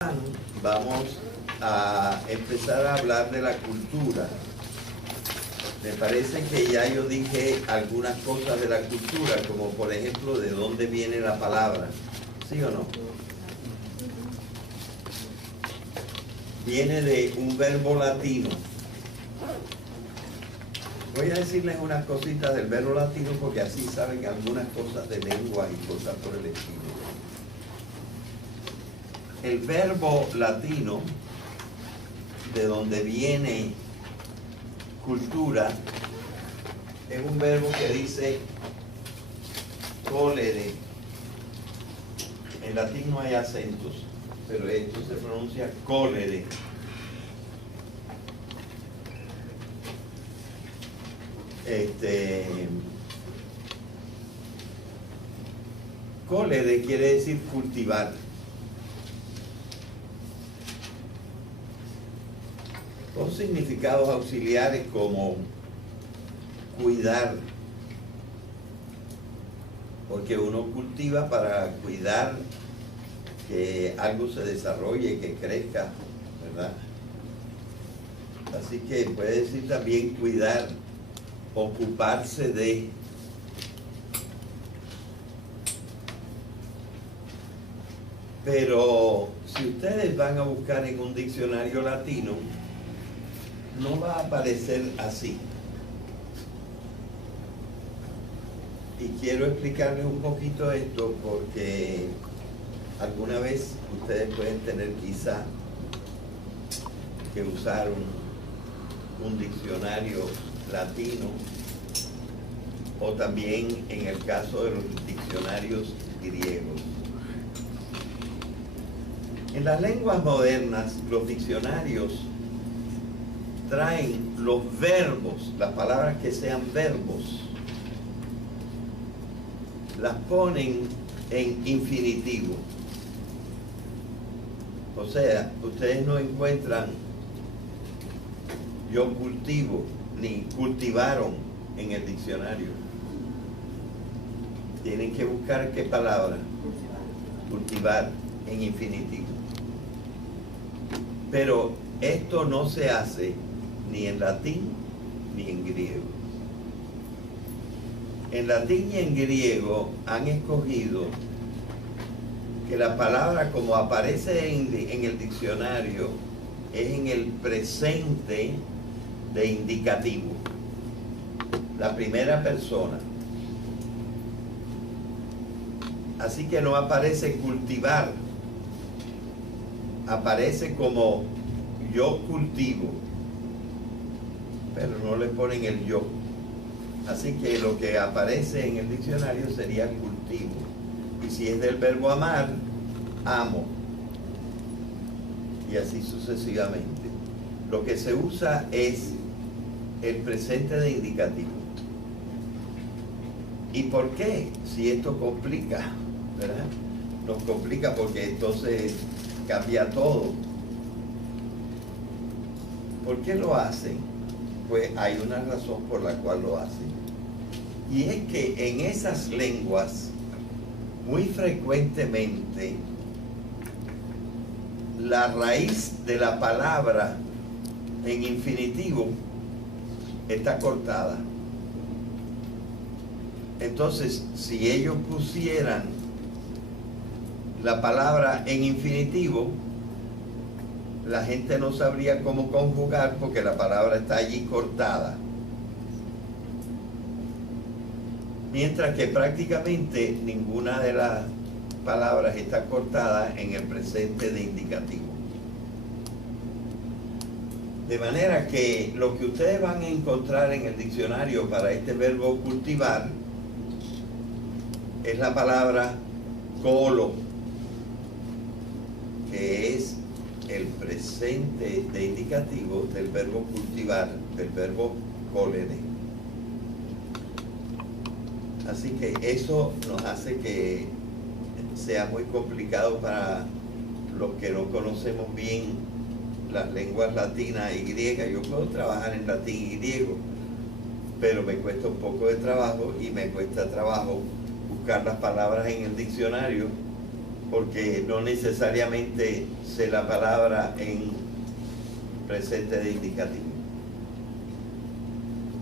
Vamos a empezar a hablar de la cultura. Me parece que ya yo dije algunas cosas de la cultura, como por ejemplo de dónde viene la palabra, ¿sí o no? Viene de un verbo latino. Voy a decirles unas cositas del verbo latino porque así saben algunas cosas de lengua y cosas por el estilo. El verbo latino, de donde viene cultura, es un verbo que dice colere. En latín no hay acentos, pero esto se pronuncia colere. Colere quiere decir cultivar. Con significados auxiliares como cuidar, porque uno cultiva para cuidar que algo se desarrolle, que crezca, ¿verdad? Así que puede decir también cuidar, ocuparse de. Pero si ustedes van a buscar en un diccionario latino, no va a aparecer así. Y quiero explicarles un poquito esto porque alguna vez ustedes pueden tener quizá que usar un diccionario latino, o también en el caso de los diccionarios griegos. En las lenguas modernas, los diccionarios traen los verbos, las palabras que sean verbos, las ponen en infinitivo. O sea, ustedes no encuentran yo cultivo ni cultivaron en el diccionario. Tienen que buscar qué palabra, cultivar en infinitivo. Pero esto no se hace ni en latín ni en griego. En latín y en griego han escogido que la palabra, como aparece en el diccionario, es en el presente de indicativo, la primera persona. Así que no aparece cultivar, aparece como yo cultivo, pero no le ponen el yo. Así que lo que aparece en el diccionario sería cultivo. Y si es del verbo amar, amo. Y así sucesivamente. Lo que se usa es el presente de indicativo. ¿Y por qué? Si esto complica, ¿verdad? Nos complica porque entonces cambia todo. ¿Por qué lo hacen? Pues hay una razón por la cual lo hacen. Y es que en esas lenguas, muy frecuentemente, la raíz de la palabra en infinitivo está cortada. Entonces, si ellos pusieran la palabra en infinitivo, la gente no sabría cómo conjugar porque la palabra está allí cortada. Mientras que prácticamente ninguna de las palabras está cortada en el presente de indicativo. De manera que lo que ustedes van a encontrar en el diccionario para este verbo cultivar es la palabra colo, que es el presente de indicativo del verbo cultivar, del verbo colere. Así que eso nos hace que sea muy complicado para los que no conocemos bien las lenguas latinas y griegas. Yo puedo trabajar en latín y griego, pero me cuesta un poco de trabajo y me cuesta trabajo buscar las palabras en el diccionario porque no necesariamente sé la palabra en presente de indicativo.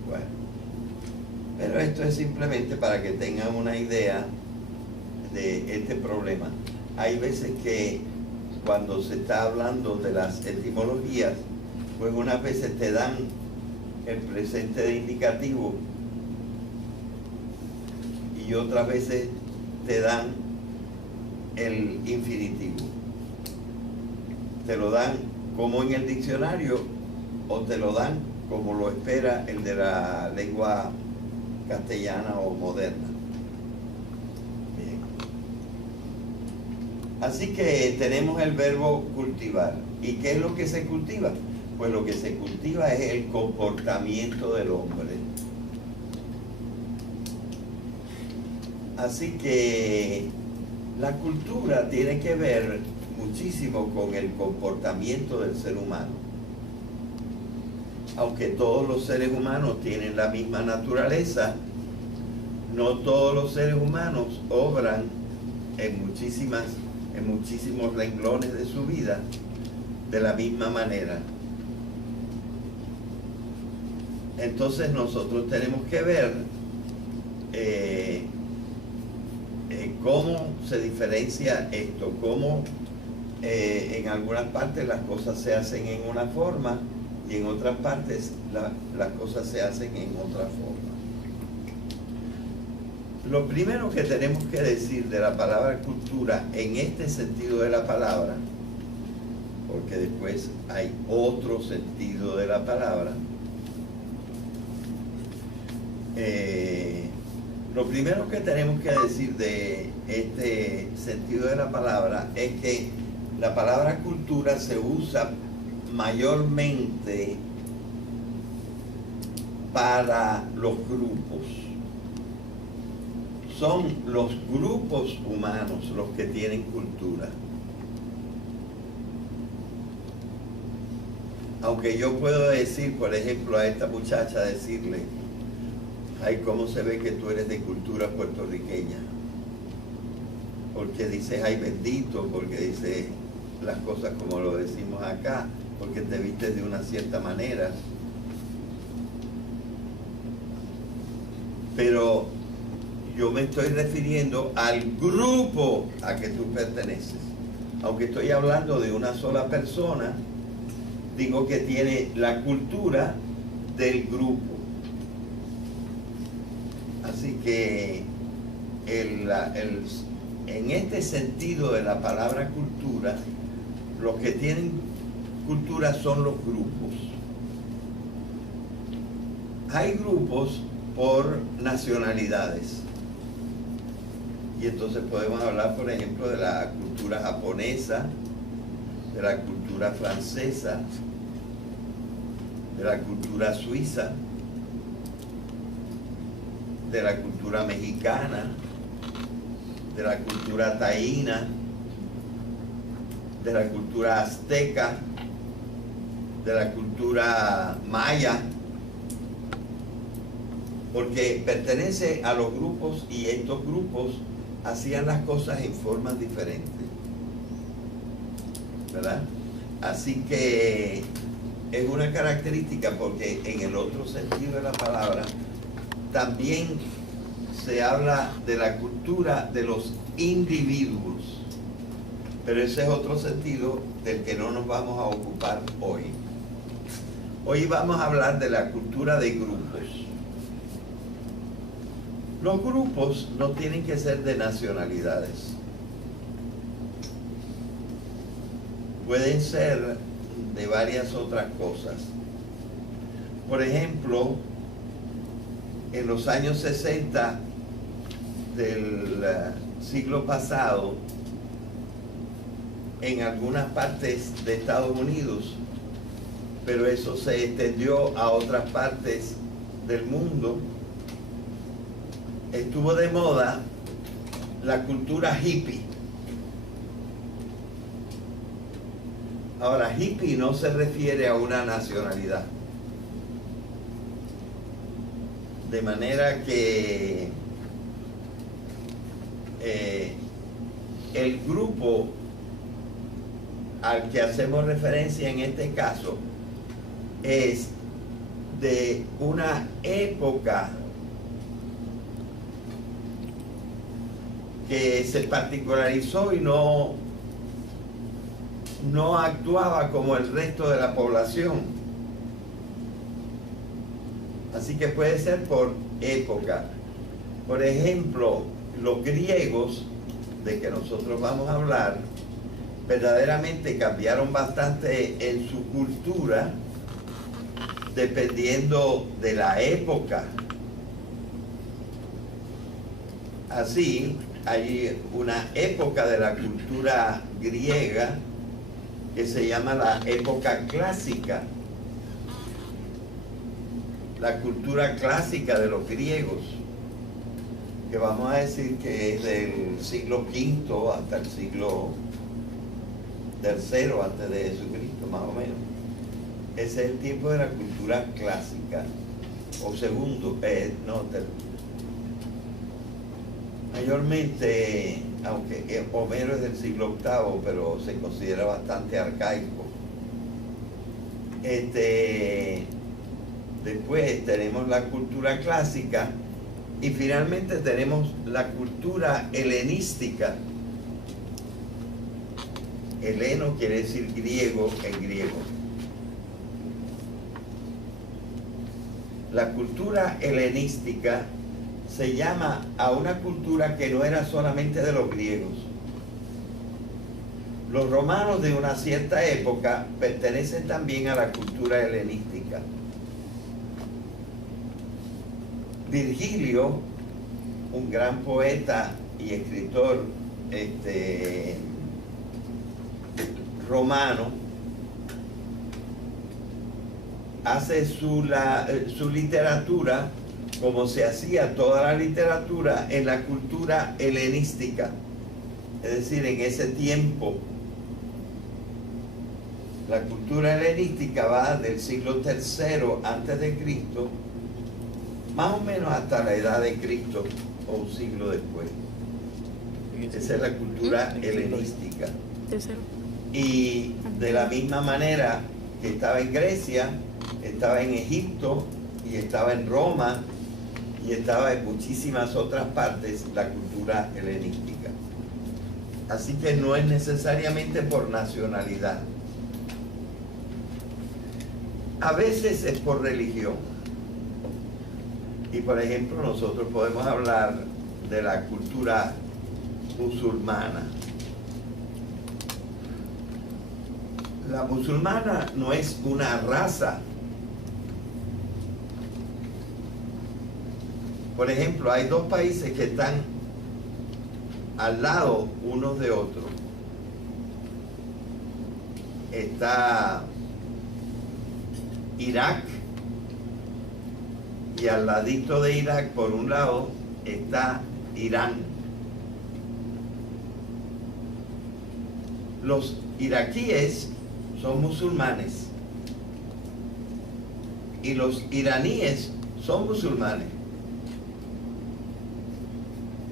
Bueno, pero esto es simplemente para que tengan una idea de este problema. Hay veces que cuando se está hablando de las etimologías, pues unas veces te dan el presente de indicativo y otras veces te dan el infinitivo. Te lo dan como en el diccionario o te lo dan como lo espera el de la lengua castellana o moderna. Bien. Así que tenemos el verbo cultivar. ¿Y qué es lo que se cultiva? Pues lo que se cultiva es el comportamiento del hombre. Así que la cultura tiene que ver muchísimo con el comportamiento del ser humano. Aunque todos los seres humanos tienen la misma naturaleza, no todos los seres humanos obran en muchísimos renglones de su vida de la misma manera. Entonces nosotros tenemos que ver cómo se diferencia esto, cómo en algunas partes las cosas se hacen en una forma y en otras partes las cosas se hacen en otra forma. Lo primero que tenemos que decir de la palabra cultura en este sentido de la palabra, porque después hay otro sentido de la palabra, lo primero que tenemos que decir de este sentido de la palabra es que la palabra cultura se usa mayormente para los grupos. Son los grupos humanos los que tienen cultura. Aunque yo puedo decir, por ejemplo, a esta muchacha, decirle: ay, cómo se ve que tú eres de cultura puertorriqueña. Porque dices, ay, bendito, porque dices las cosas como lo decimos acá, porque te vistes de una cierta manera. Pero yo me estoy refiriendo al grupo a que tú perteneces. Aunque estoy hablando de una sola persona, digo que tiene la cultura del grupo. Así que en este sentido de la palabra cultura, los que tienen cultura son los grupos. Hay grupos por nacionalidades. Y entonces podemos hablar, por ejemplo, de la cultura japonesa, de la cultura francesa, de la cultura suiza, de la cultura mexicana, de la cultura taína, de la cultura azteca, de la cultura maya, porque pertenece a los grupos y estos grupos hacían las cosas en formas diferentes, ¿verdad? Así que es una característica, porque en el otro sentido de la palabra también se habla de la cultura de los individuos, pero ese es otro sentido del que no nos vamos a ocupar hoy. Hoy vamos a hablar de la cultura de grupos. Los grupos no tienen que ser de nacionalidades. Pueden ser de varias otras cosas. Por ejemplo, en los años 60 del siglo pasado, en algunas partes de Estados Unidos, pero eso se extendió a otras partes del mundo, estuvo de moda la cultura hippie. Ahora, hippie no se refiere a una nacionalidad. De manera que el grupo al que hacemos referencia en este caso es de una época que se particularizó y no actuaba como el resto de la población. Así que puede ser por época. Por ejemplo, los griegos, de que nosotros vamos a hablar, verdaderamente cambiaron bastante en su cultura dependiendo de la época. Así, hay una época de la cultura griega que se llama la época clásica. La cultura clásica de los griegos, que vamos a decir que es del siglo V hasta el siglo III antes de Jesucristo, más o menos. Ese es el tiempo de la cultura clásica, o segundo, mayormente, aunque Homero es del siglo VIII, pero se considera bastante arcaico. Después tenemos la cultura clásica y finalmente tenemos la cultura helenística. Heleno quiere decir griego en griego. La cultura helenística se llama a una cultura que no era solamente de los griegos. Los romanos de una cierta época pertenecen también a la cultura helenística. Virgilio, un gran poeta y escritor romano, hace su literatura como se hacía toda la literatura en la cultura helenística, es decir, en ese tiempo. La cultura helenística va del siglo III antes de Cristo, más o menos hasta la edad de Cristo o un siglo después. Esa es la cultura helenística. Y de la misma manera que estaba en Grecia, estaba en Egipto y estaba en Roma y estaba en muchísimas otras partes la cultura helenística. Así que no es necesariamente por nacionalidad. A veces es por religión. Y por ejemplo, nosotros podemos hablar de la cultura musulmana. La musulmana no es una raza. Por ejemplo, hay dos países que están al lado unos de otros. Está Irak, y al ladito de Irak, por un lado, está Irán. Los iraquíes son musulmanes y los iraníes son musulmanes,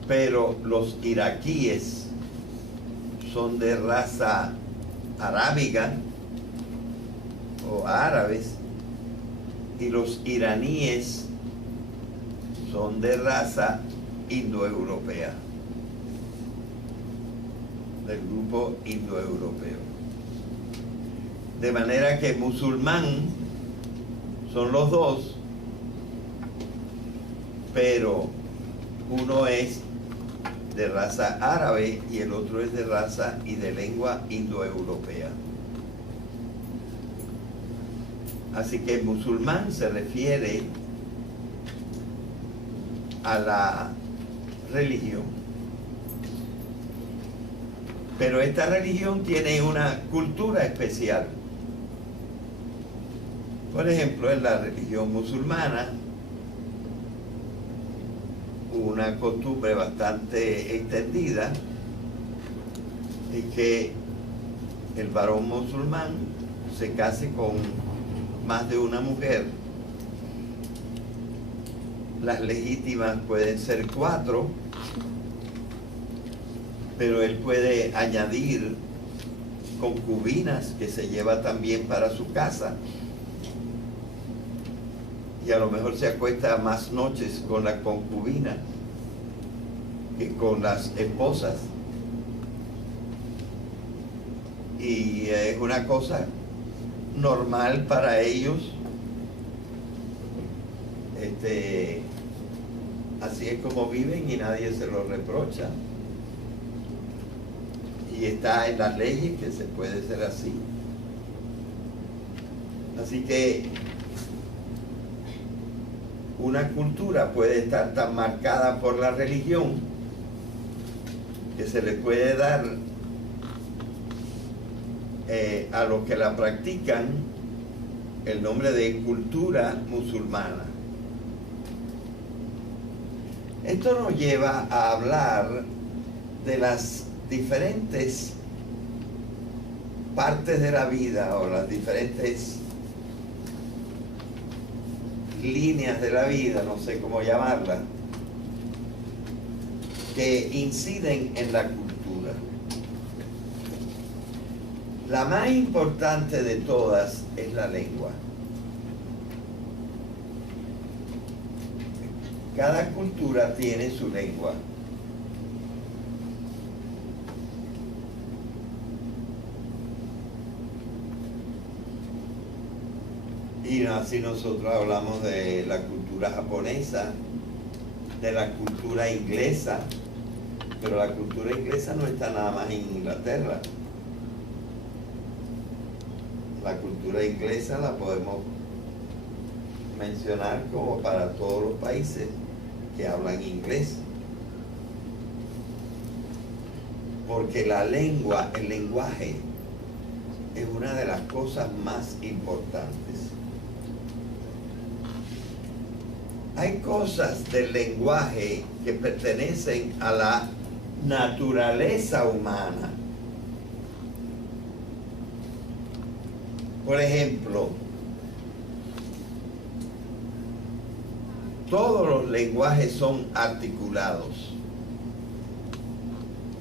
pero los iraquíes son de raza arábiga o árabes y los iraníes son de raza indoeuropea, del grupo indoeuropeo. De manera que musulmán son los dos, pero uno es de raza árabe y el otro es de raza y de lengua indoeuropea. Así que musulmán se refiere a la religión. Pero esta religión tiene una cultura especial. Por ejemplo, en la religión musulmana, una costumbre bastante extendida es que el varón musulmán se case con más de una mujer. Las legítimas pueden ser 4, pero él puede añadir concubinas que se lleva también para su casa. Y a lo mejor se acuesta más noches con la concubina que con las esposas. Y es una cosa normal para ellos. Así es como viven y nadie se lo reprocha. Y está en las leyes que se puede ser así. Así que una cultura puede estar tan marcada por la religión que se le puede dar a los que la practican el nombre de cultura musulmana. Esto nos lleva a hablar de las diferentes partes de la vida o las diferentes líneas de la vida, no sé cómo llamarlas, que inciden en la cultura. La más importante de todas es la lengua. Cada cultura tiene su lengua. Y así nosotros hablamos de la cultura japonesa, de la cultura inglesa, pero la cultura inglesa no está nada más en Inglaterra. La cultura inglesa la podemos mencionar como para todos los países que hablan inglés. Porque la lengua, el lenguaje, es una de las cosas más importantes. Hay cosas del lenguaje que pertenecen a la naturaleza humana. Por ejemplo, todos los lenguajes son articulados.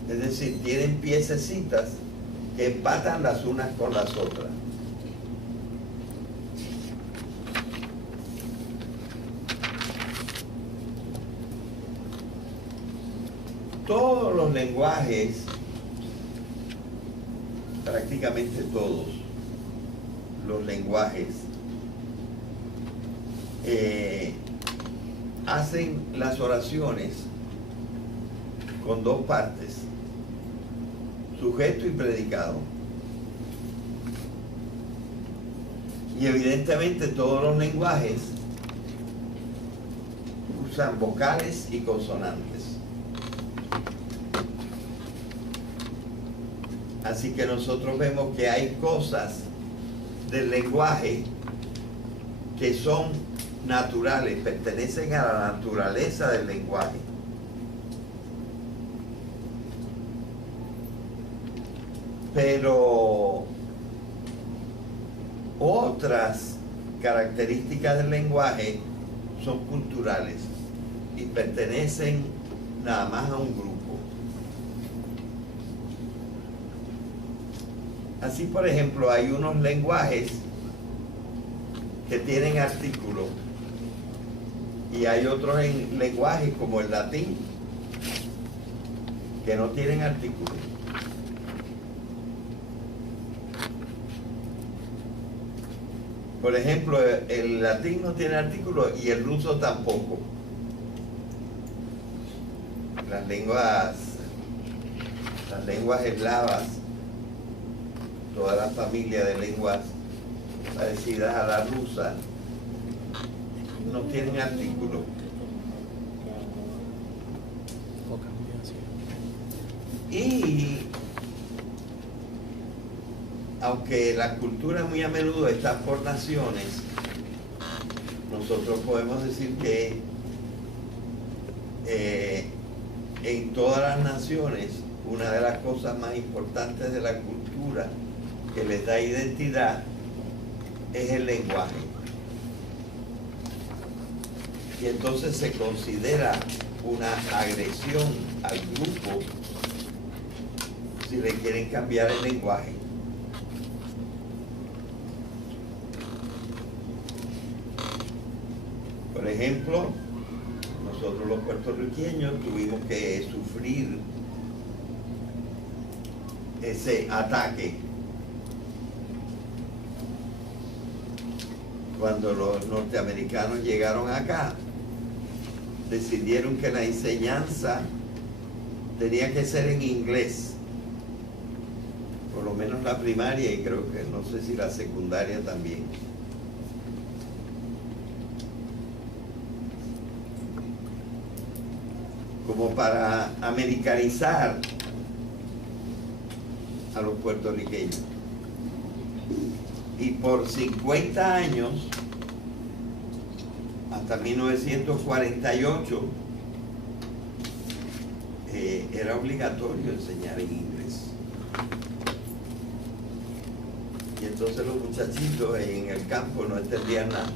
Es decir, tienen piececitas que empatan las unas con las otras. Todos los lenguajes, prácticamente todos los lenguajes, hacen las oraciones con dos partes, sujeto y predicado. Y evidentemente todos los lenguajes usan vocales y consonantes. Así que nosotros vemos que hay cosas del lenguaje que son naturales, pertenecen a la naturaleza del lenguaje. Pero otras características del lenguaje son culturales y pertenecen nada más a un grupo. Así, por ejemplo, hay unos lenguajes que tienen artículos y hay otros lenguajes como el latín que no tienen artículos. Por ejemplo, el latín no tiene artículos y el ruso tampoco. Las lenguas eslavas, toda la familia de lenguas parecidas a la rusa, no tienen artículo. Y aunque la cultura muy a menudo está por naciones, nosotros podemos decir que en todas las naciones una de las cosas más importantes de la cultura que les da identidad es el lenguaje. Y entonces se considera una agresión al grupo si le quieren cambiar el lenguaje. Por ejemplo, nosotros los puertorriqueños tuvimos que sufrir ese ataque cuando los norteamericanos llegaron acá. Decidieron que la enseñanza tenía que ser en inglés, por lo menos la primaria y creo que no sé si la secundaria también. Como para americanizar a los puertorriqueños. Y por 50 años, hasta 1948, era obligatorio enseñar en inglés. Y entonces los muchachitos en el campo no entendían nada.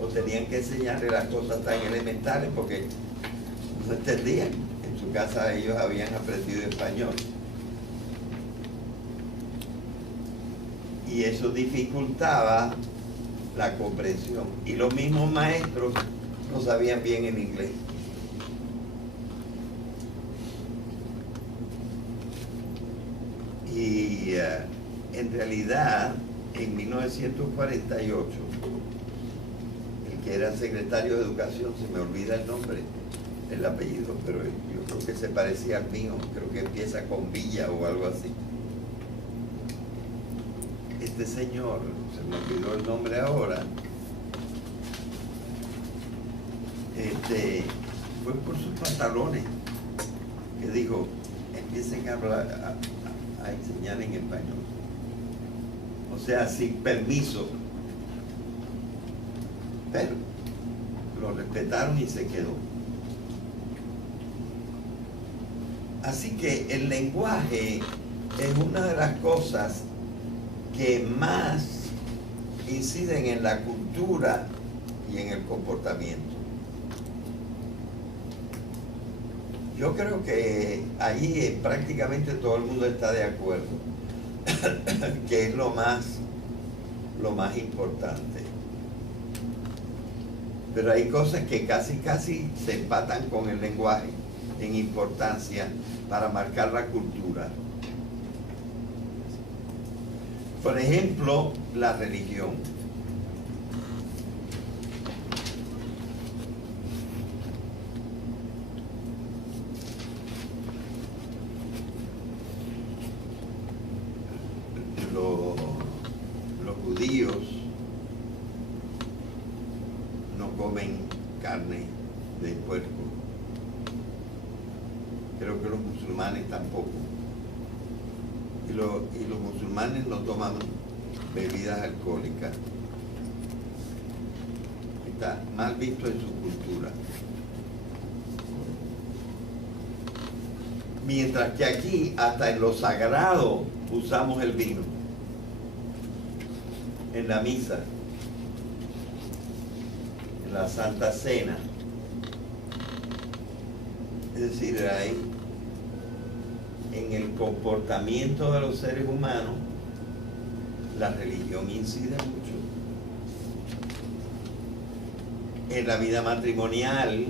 O tenían que enseñarle las cosas tan elementales porque no entendían. En su casa ellos habían aprendido español. Y eso dificultaba la comprensión. Y los mismos maestros no sabían bien el inglés. Y en realidad, en 1948, el que era secretario de Educación, se me olvida el nombre, el apellido, pero yo creo que se parecía al mío, creo que empieza con Villa o algo así. Este señor, se me olvidó el nombre ahora, fue por sus pantalones que dijo, empiecen a hablar, a enseñar en español. O sea, sin permiso. Pero lo respetaron y se quedó. Así que el lenguaje es una de las cosas que más inciden en la cultura y en el comportamiento. Yo creo que ahí prácticamente todo el mundo está de acuerdo, que es lo más importante. Pero hay cosas que casi se empatan con el lenguaje en importancia para marcar la cultura. Por ejemplo, la religión. Los judíos no comen carne de puerco. Creo que los musulmanes tampoco. Y los musulmanes no toman bebidas alcohólicas. Está mal visto en su cultura. Mientras que aquí, hasta en lo sagrado, usamos el vino. En la misa, en la Santa Cena. Es decir, ahí, en el comportamiento de los seres humanos, la religión incide mucho. En la vida matrimonial,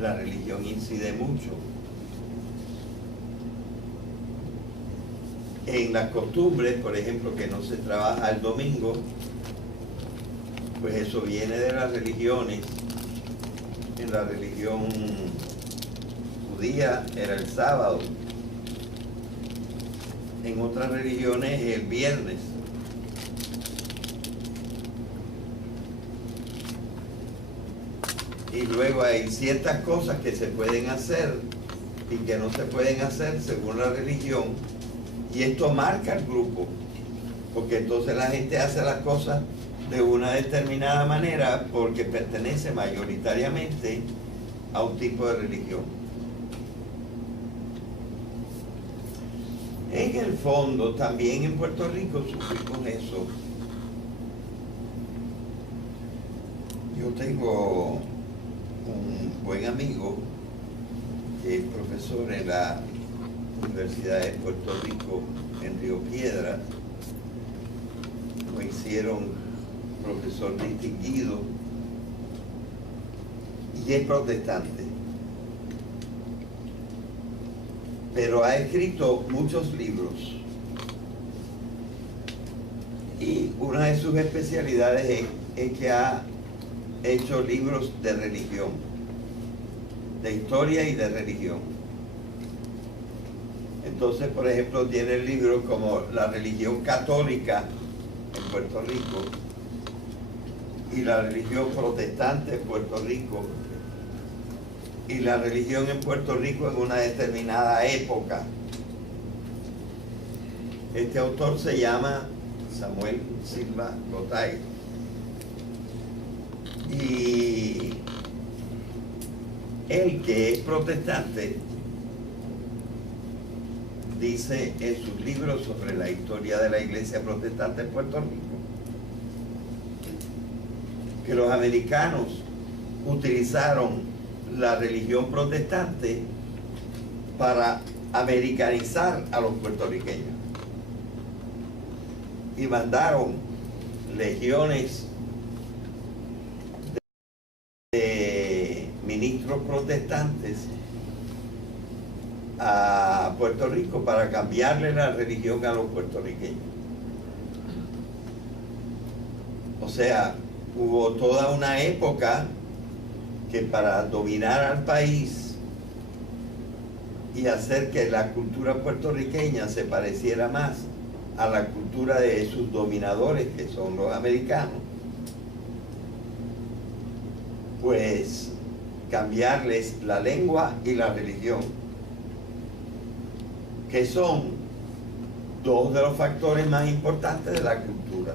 la religión incide mucho. En las costumbres, por ejemplo, que no se trabaja el domingo, pues eso viene de las religiones. En la religión judía era el sábado. En otras religiones el viernes. Y luego hay ciertas cosas que se pueden hacer y que no se pueden hacer según la religión. Y esto marca el grupo, porque entonces la gente hace las cosas de una determinada manera porque pertenece mayoritariamente a un tipo de religión. En el fondo, también en Puerto Rico sufrimos eso. Yo tengo un buen amigo que es profesor en la Universidad de Puerto Rico en Río Piedras. Lo hicieron profesor distinguido y es protestante. Pero ha escrito muchos libros. Y una de sus especialidades es que ha hecho libros de religión, de historia y de religión. Entonces, por ejemplo, tiene libros como La religión católica en Puerto Rico y la religión protestante en Puerto Rico y la religión en Puerto Rico en una determinada época. Este autor se llama Samuel Silva Gotay. Y él, que es protestante, dice en sus libros sobre la historia de la iglesia protestante en Puerto Rico que los americanos utilizaron la religión protestante para americanizar a los puertorriqueños y mandaron legiones de ministros protestantes a Puerto Rico para cambiarle la religión a los puertorriqueños. O sea, hubo toda una época que para dominar al país y hacer que la cultura puertorriqueña se pareciera más a la cultura de sus dominadores, que son los americanos, pues cambiarles la lengua y la religión, que son dos de los factores más importantes de la cultura.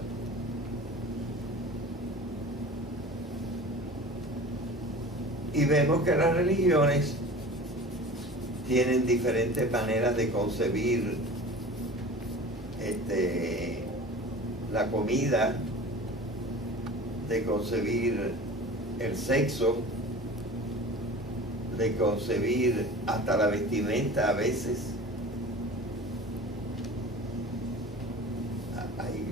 Y vemos que las religiones tienen diferentes maneras de concebir la comida, de concebir el sexo, de concebir hasta la vestimenta a veces. Hay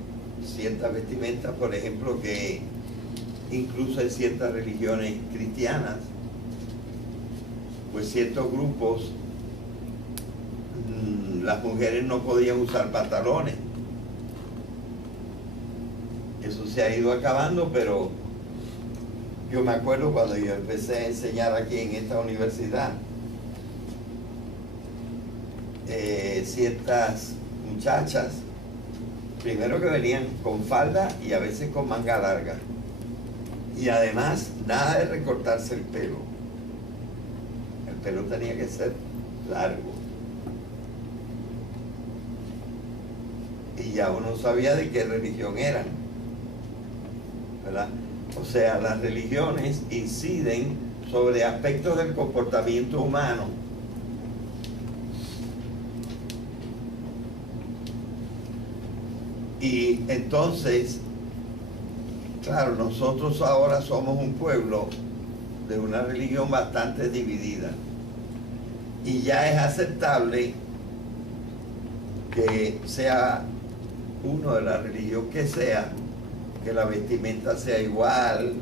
ciertas vestimentas, por ejemplo, que incluso en ciertas religiones cristianas, pues ciertos grupos, las mujeres no podían usar pantalones. Eso se ha ido acabando, pero yo me acuerdo cuando yo empecé a enseñar aquí en esta universidad, ciertas muchachas, primero que venían con falda y a veces con manga larga. Y además, nada de recortarse el pelo. El pelo tenía que ser largo. Y ya uno sabía de qué religión eran, ¿verdad? O sea, las religiones inciden sobre aspectos del comportamiento humano. Y entonces, claro, nosotros ahora somos un pueblo de una religión bastante dividida. Y ya es aceptable que sea uno de la religión que sea, que la vestimenta sea igual,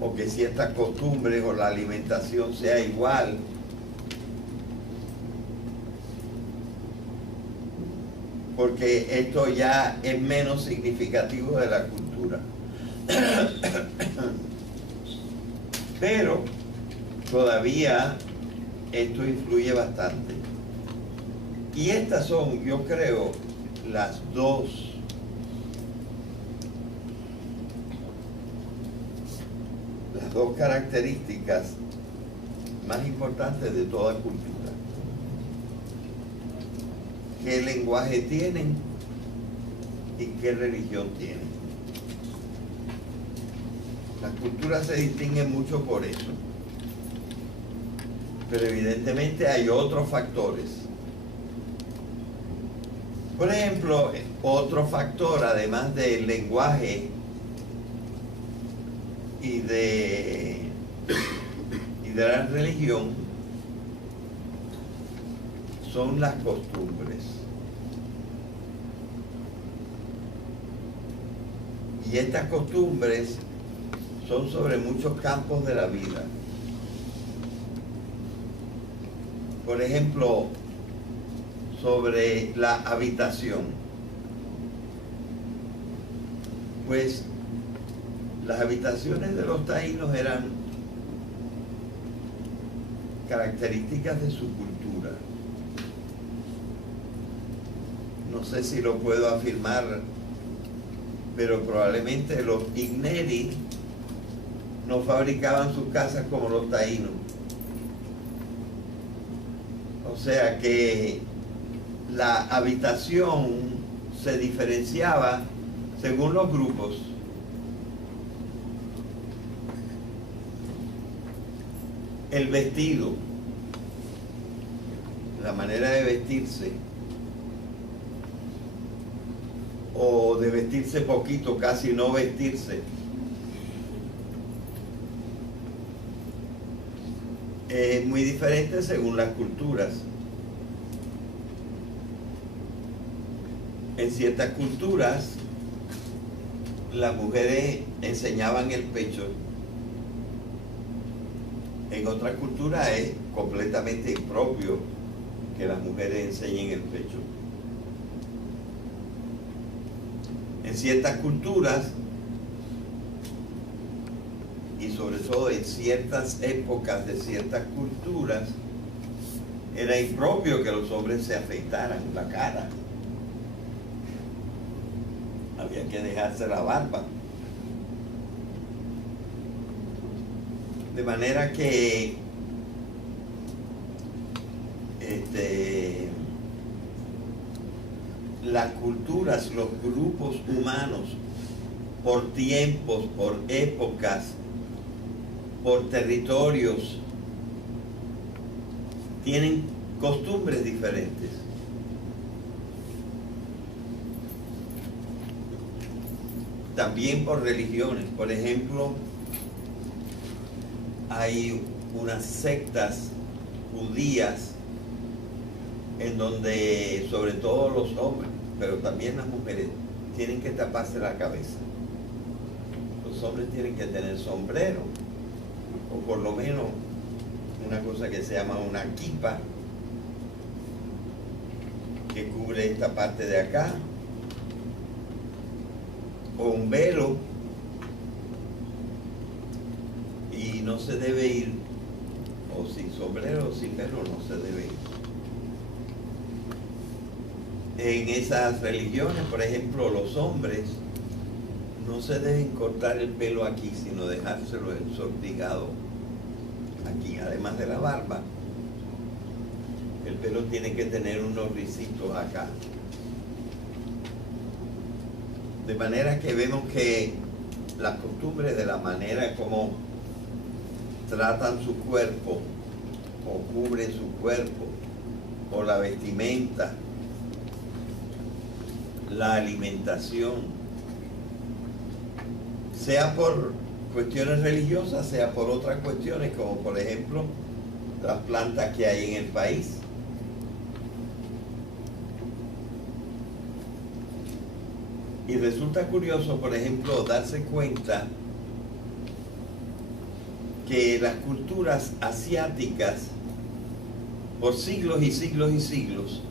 o que ciertas costumbres o la alimentación sea igual. Porque esto ya es menos significativo de la cultura. Pero todavía esto influye bastante. Y estas son, yo creo, las dos características más importantes de toda cultura. ¿Qué lenguaje tienen y qué religión tienen? Las culturas se distinguen mucho por eso, pero evidentemente hay otros factores. Por ejemplo, otro factor, además del lenguaje y de la religión, son las costumbres. Y estas costumbres son sobre muchos campos de la vida. Por ejemplo, sobre la habitación. Pues las habitaciones de los taínos eran características de su cultura. No sé si lo puedo afirmar, pero probablemente los Igneri no fabricaban sus casas como los taínos. O sea que la habitación se diferenciaba según los grupos. El vestido, la manera de vestirse, o de vestirse poquito, casi no vestirse, es muy diferente según las culturas. En ciertas culturas, las mujeres enseñaban el pecho. En otras culturas es completamente impropio que las mujeres enseñen el pecho. En ciertas culturas, y sobre todo en ciertas épocas de ciertas culturas, era impropio que los hombres se afeitaran la cara. Había que dejarse la barba. De manera que las culturas, los grupos humanos, por tiempos, por épocas, por territorios, tienen costumbres diferentes. También por religiones. Por ejemplo, hay unas sectas judías en donde sobre todo los hombres, pero también las mujeres, tienen que taparse la cabeza. Los hombres tienen que tener sombrero, o por lo menos una cosa que se llama una kipa, que cubre esta parte de acá, o un velo, y no se debe ir, o sin sombrero o sin velo no se debe ir. En esas religiones, por ejemplo, los hombres no se deben cortar el pelo aquí, sino dejárselo ensortijado aquí, además de la barba. El pelo tiene que tener unos ricitos acá. De manera que vemos que las costumbres de la manera como tratan su cuerpo, o cubren su cuerpo, o la vestimenta, la alimentación, sea por cuestiones religiosas, sea por otras cuestiones, como por ejemplo las plantas que hay en el país. Y resulta curioso, por ejemplo, darse cuenta que las culturas asiáticas, por siglos y siglos y siglos,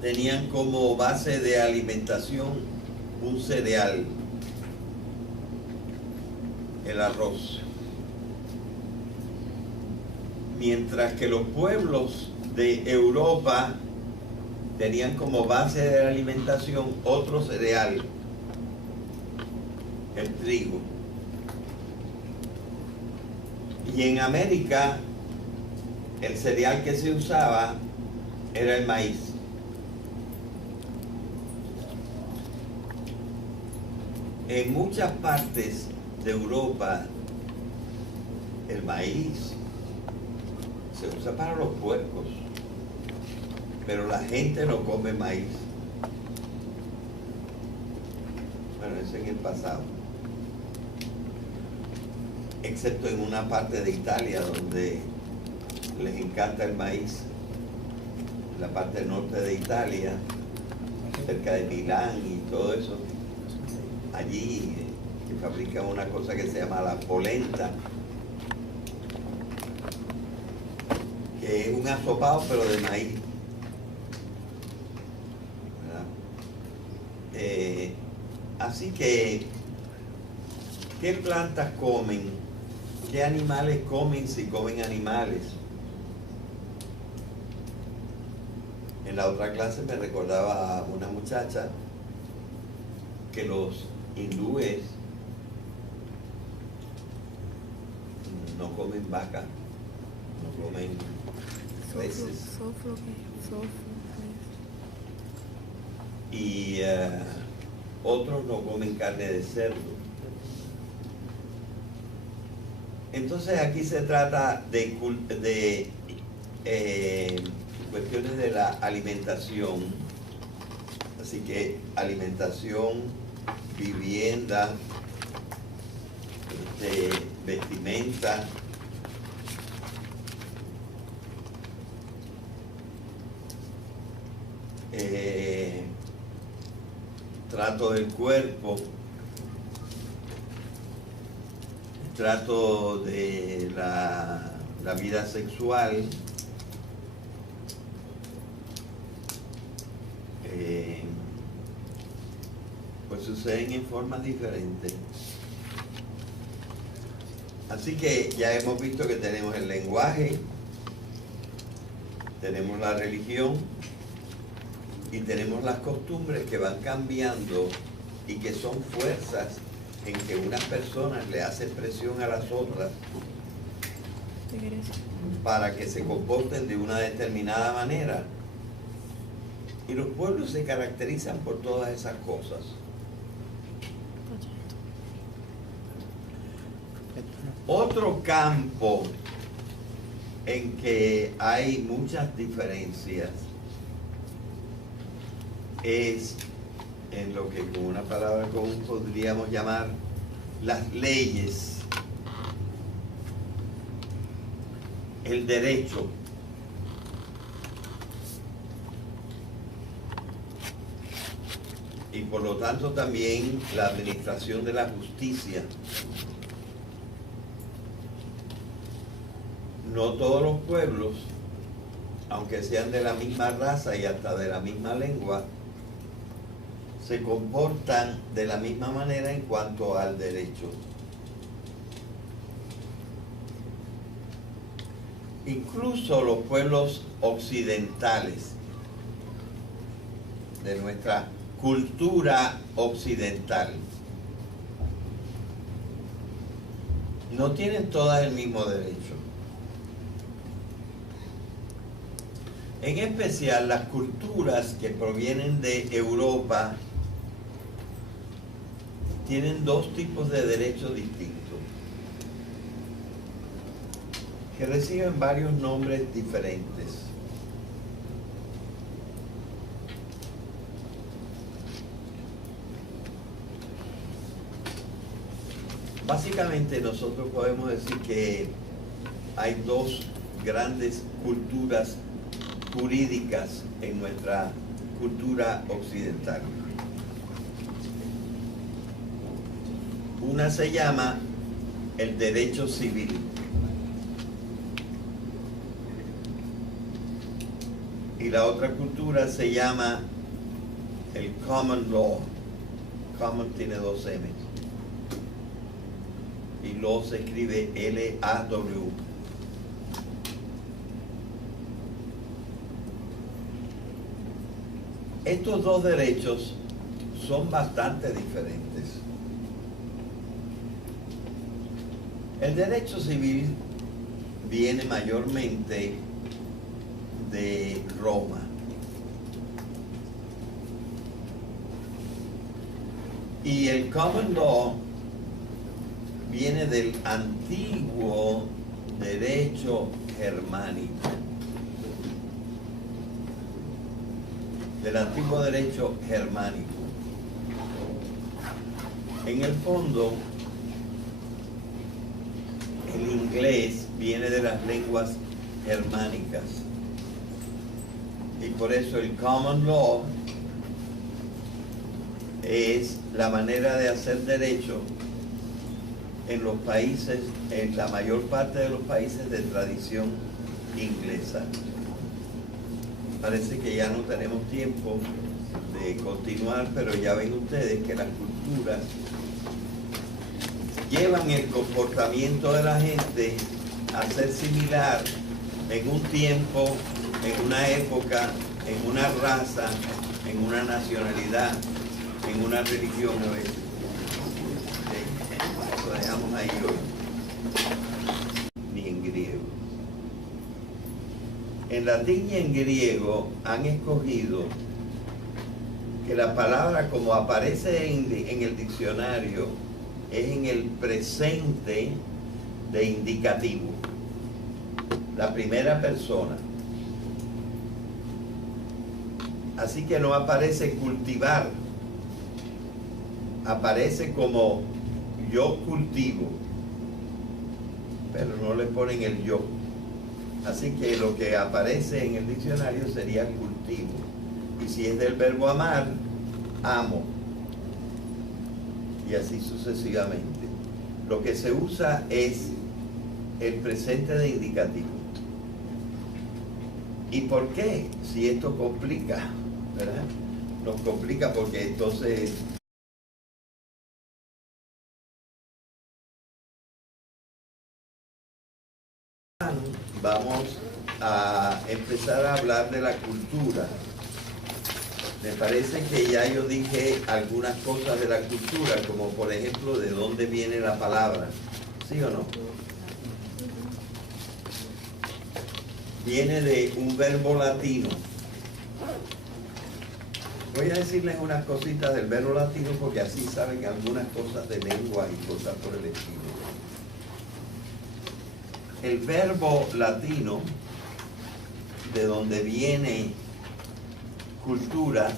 tenían como base de alimentación un cereal, el arroz. Mientras que los pueblos de Europa tenían como base de alimentación otro cereal, el trigo. Y en América, el cereal que se usaba era el maíz. En muchas partes de Europa, el maíz se usa para los puercos, pero la gente no come maíz. Bueno, eso en el pasado. Excepto en una parte de Italia donde les encanta el maíz la parte norte de Italia, cerca de Milán y todo eso, allí que fabrican una cosa que se llama la polenta, que es un asopado pero de maíz, ¿verdad? Así que, ¿qué plantas comen? ¿Qué animales comen si comen animales? En la otra clase me recordaba a una muchacha que los hindúes no comen vaca, no comen peces. Y otros no comen carne de cerdo. Entonces aquí se trata de cuestiones de la alimentación, así que alimentación, vivienda, vestimenta, trato del cuerpo, trato de la vida sexual, pues suceden en formas diferentes. Así que ya hemos visto que tenemos el lenguaje, tenemos la religión y tenemos las costumbres que van cambiando y que son fuerzas en que unas personas le hacen presión a las otras para que se comporten de una determinada manera. Y los pueblos se caracterizan por todas esas cosas. Otro campo en que hay muchas diferencias es en lo que con una palabra común podríamos llamar las leyes, el derecho. Y por lo tanto también la administración de la justicia. No todos los pueblos, aunque sean de la misma raza y hasta de la misma lengua, se comportan de la misma manera en cuanto al derecho. Incluso los pueblos occidentales, de nuestra cultura occidental, no tienen todas el mismo derecho. En especial las culturas que provienen de Europa tienen dos tipos de derechos distintos, que reciben varios nombres diferentes. Básicamente nosotros podemos decir que hay dos grandes culturas jurídicas en nuestra cultura occidental. Una se llama el derecho civil y la otra cultura se llama el common law. Common tiene dos M y law se escribe L-A-W. Estos dos derechos son bastante diferentes. El derecho civil viene mayormente de Roma. Y el common law viene del antiguo derecho germánico. Del antiguo derecho germánico. En el fondo, el inglés viene de las lenguas germánicas. Y por eso el common law es la manera de hacer derecho en los países, en la mayor parte de los países de tradición inglesa. Parece que ya no tenemos tiempo de continuar, pero ya ven ustedes que las culturas llevan el comportamiento de la gente a ser similar en un tiempo, en una época, en una raza, en una nacionalidad, en una religión a veces. Lo dejamos ahí hoy. Ni en griego. En latín y en griego han escogido que la palabra, como aparece en el diccionario, es en el presente de indicativo, la primera persona. Así que no aparece cultivar, aparece como yo cultivo, pero no le ponen el yo. Así que lo que aparece en el diccionario sería cultivo. Y si es del verbo amar, amo. Y así sucesivamente. Lo que se usa es el presente de indicativo. ¿Y por qué? Si esto complica, ¿verdad? Nos complica porque entonces vamos a empezar a hablar de la cultura. Me parece que ya yo dije algunas cosas de la cultura, como por ejemplo de dónde viene la palabra, ¿sí o no? Viene de un verbo latino. Voy a decirles unas cositas del verbo latino porque así saben algunas cosas de lengua y cosas por el estilo. El verbo latino, de donde viene cultura,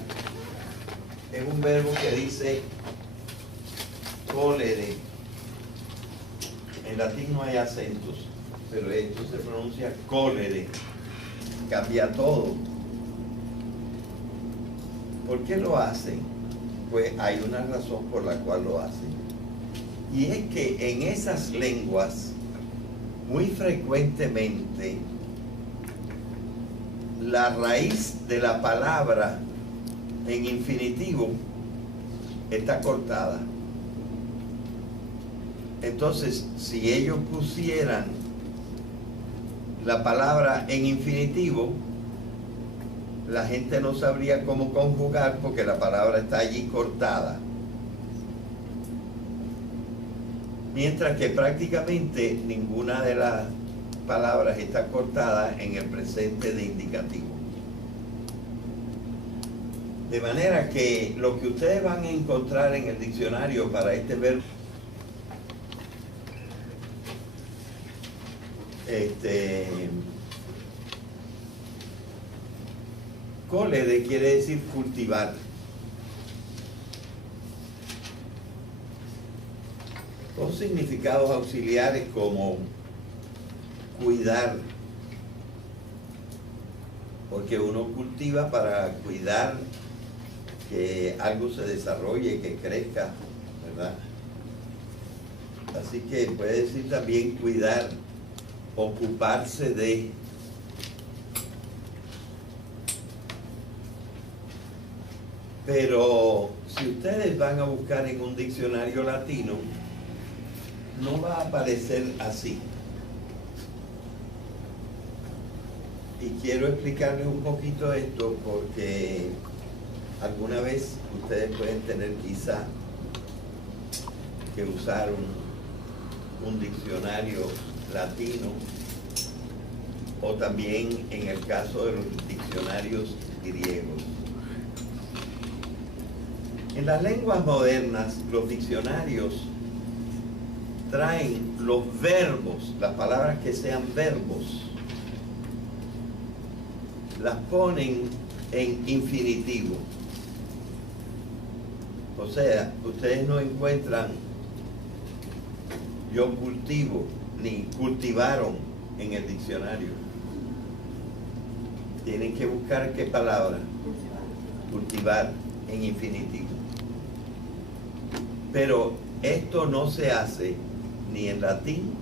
es un verbo que dice colere. En latín no hay acentos, pero esto se pronuncia colere. Cambia todo. ¿Por qué lo hacen? Pues hay una razón por la cual lo hacen. Y es que en esas lenguas, muy frecuentemente, la raíz de la palabra en infinitivo está cortada. Entonces, si ellos pusieran la palabra en infinitivo, la gente no sabría cómo conjugar porque la palabra está allí cortada. Mientras que prácticamente ninguna de las palabras está cortada en el presente de indicativo. De manera que lo que ustedes van a encontrar en el diccionario para este verbo, colere quiere decir cultivar. Con significados auxiliares como cuidar, porque uno cultiva para cuidar que algo se desarrolle, que crezca, ¿verdad? Así que puede decir también cuidar, ocuparse de. Pero si ustedes van a buscar en un diccionario latino, no va a aparecer así. Y quiero explicarles un poquito esto porque alguna vez ustedes pueden tener quizá que usar un diccionario latino, o también en el caso de los diccionarios griegos. En las lenguas modernas, los diccionarios traen los verbos, las palabras que sean verbos, las ponen en infinitivo. O sea, ustedes no encuentran yo cultivo ni cultivaron en el diccionario. Tienen que buscar qué palabra. Cultivar en infinitivo. Pero esto no se hace ni en latín